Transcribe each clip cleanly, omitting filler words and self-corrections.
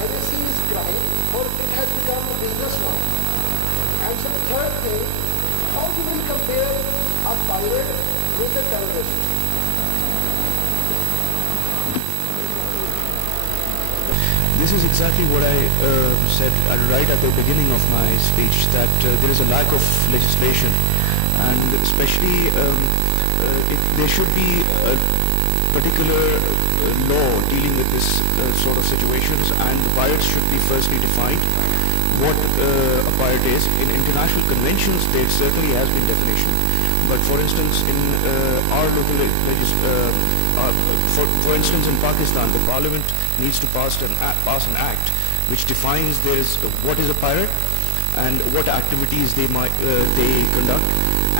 piracy is crime or it has become a business now. And so the third thing, how do we compare a pirate with a terrorist? This is exactly what I said right at the beginning of my speech, that there is a lack of legislation, and especially there should be a particular law dealing with this sort of situations, and the pirates should be firstly defined what a pirate is. In international conventions there certainly has been definition, but for instance in our local for instance in Pakistan, the parliament needs to pass an act which defines what is a pirate and what activities they conduct,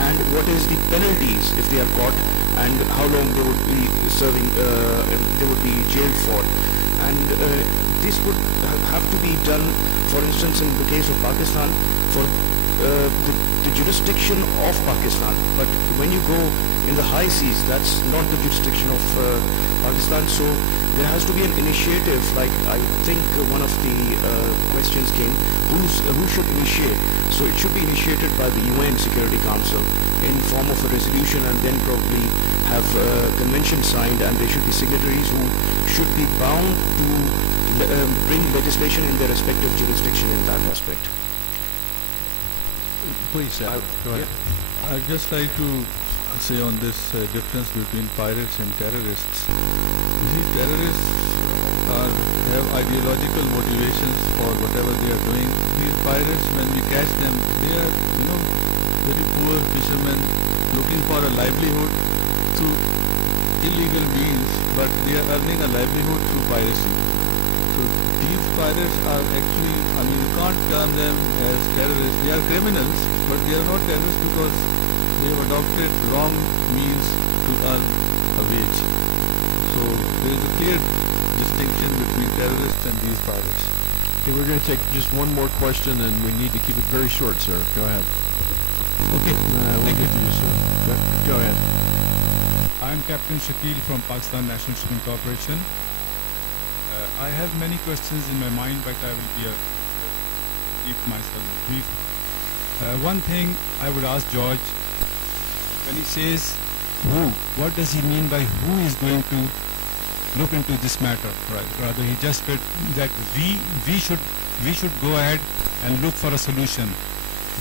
and what is the penalties if they are caught, and how long they would be serving, they would be jailed for. And this would have to be done, for instance, in the case of Pakistan, for the jurisdiction of Pakistan. But when you go in the high seas, that's not the jurisdiction of Pakistan. So there has to be an initiative, like I think one of the questions came, who should initiate? So it should be initiated by the UN Security Council in form of a resolution, and then probably have a convention signed, and there should be signatories who should be bound to bring legislation in their respective jurisdiction in that aspect. Please, go ahead. Yeah. I'd just like to say on this difference between pirates and terrorists. You see, terrorists have ideological motivations for whatever they are doing. These pirates, when we catch them, they are, very poor fishermen looking for a livelihood through illegal means, but they are earning a livelihood through piracy. So these pirates are actually, you can't term them as terrorists. They are criminals, but they are not terrorists because they have adopted wrong means to earn a wage. So there is a clear distinction between terrorists and these pirates. Okay, we're going to take just one more question, and we need to keep it very short, sir. Go ahead. Okay, we'll get to you, sir. Go ahead. I'm Captain Shakil from Pakistan National Shipping Corporation. I have many questions in my mind, but I will keep myself brief. One thing I would ask George, when he says who, what does he mean by who is going to look into this matter? Right. Rather, he just said that we should go ahead and look for a solution.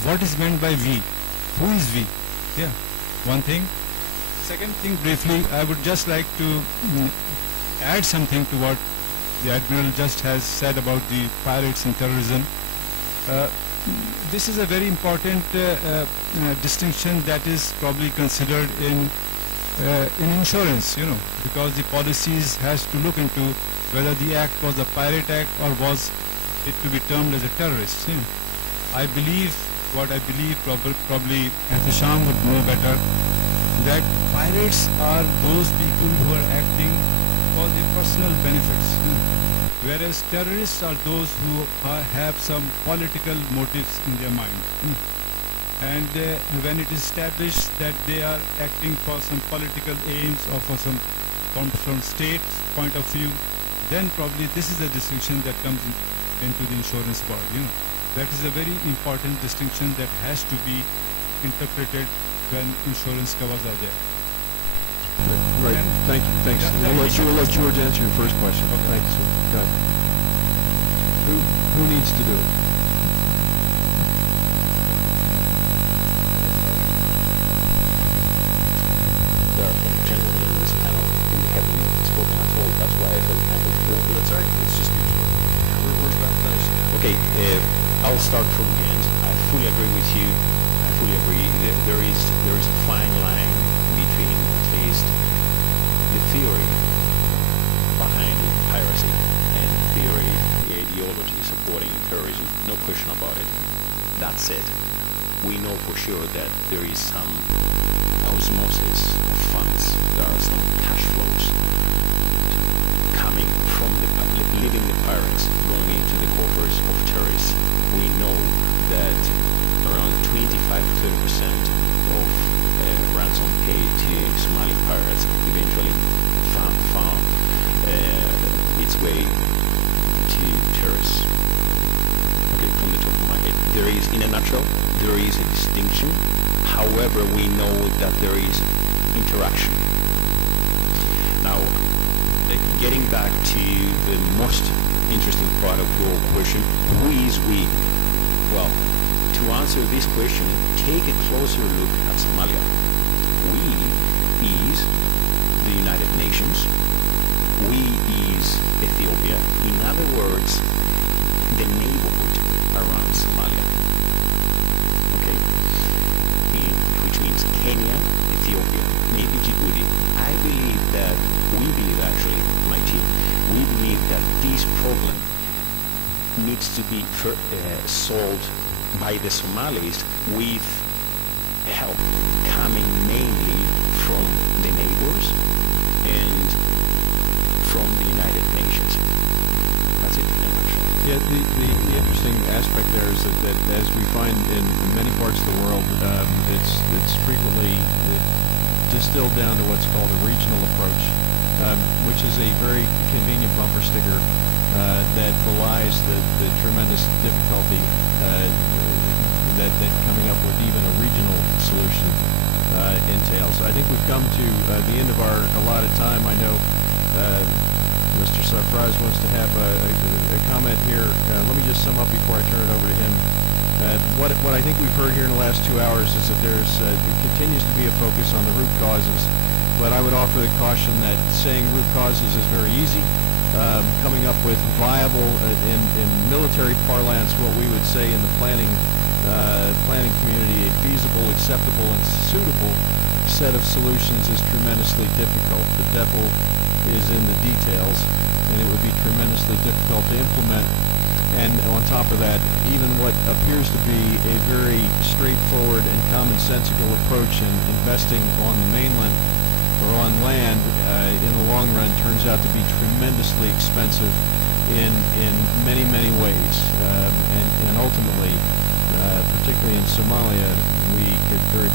What is meant by we? Who is we? Yeah, one thing. Second thing, briefly, I would just like to add something to what the Admiral just has said about the pirates and terrorism. This is a very important distinction that is probably considered in insurance, because the policies has to look into whether the act was a pirate act or was it to be termed as a terrorist. I believe, probably Antasham would know better, that pirates are those people who are acting for their personal benefits, whereas terrorists are those who have some political motives in their mind. And when it is established that they are acting for some political aims or for some from state point of view, then probably this is a distinction that comes into the insurance world. That is a very important distinction that has to be interpreted when insurance covers are there. Right. Thank you. Thanks. We'll let George answer your first question. Okay. Thanks. Go ahead. Who needs to do it? There are gentlemen in this panel who haven't spoken at all. That's why I felt kind of... That's all right. It's just we're about finished. Okay, I'll start from the end. I fully agree with you. I fully agree. There is a fine line between at least the theory behind piracy and theory, the ideology supporting terrorism. No question about it. That said, we know for sure that there is some osmosis of funds. There are some cash flows coming from leaving the pirates, going into the coffers of terrorists. We know that around 25 to 30% of ransom paid to Somali pirates eventually found its way to terrorists. is, in a nutshell, there is a distinction. However, we know that there is interaction. Now, getting back to the most interesting part of your question, who is we? Well, to answer this question, take a closer look at Somalia. We is the United Nations. We is Ethiopia. In other words, the neighborhood around Somalia. Okay? Which means Kenya, Ethiopia, maybe Djibouti. I believe that, actually, my team, we believe that this problem needs to be solved by the Somalis with help coming mainly from the neighbors and from the United Nations. That's it in a nutshell. Yeah, the interesting aspect there is that as we find in many parts of the world, it's frequently distilled down to what's called a regional approach, which is a very convenient bumper sticker that belies the tremendous difficulty that coming up with even a regional solution entails. I think we've come to the end of our allotted time. I know Mr. Sarfraz wants to have a comment here. Let me just sum up before I turn it over to him. What I think we've heard here in the last 2 hours is that there continues to be a focus on the root causes, but I would offer the caution that saying root causes is very easy. Coming up with viable, in military parlance, what we would say in the planning community, a feasible, acceptable, and suitable set of solutions is tremendously difficult. The devil is in the details, and it would be tremendously difficult to implement. And on top of that, even what appears to be a very straightforward and commonsensical approach in investing on the mainland or on land, in the long run turns out to be tremendously expensive in many, many ways. And ultimately, particularly in Somalia, we could very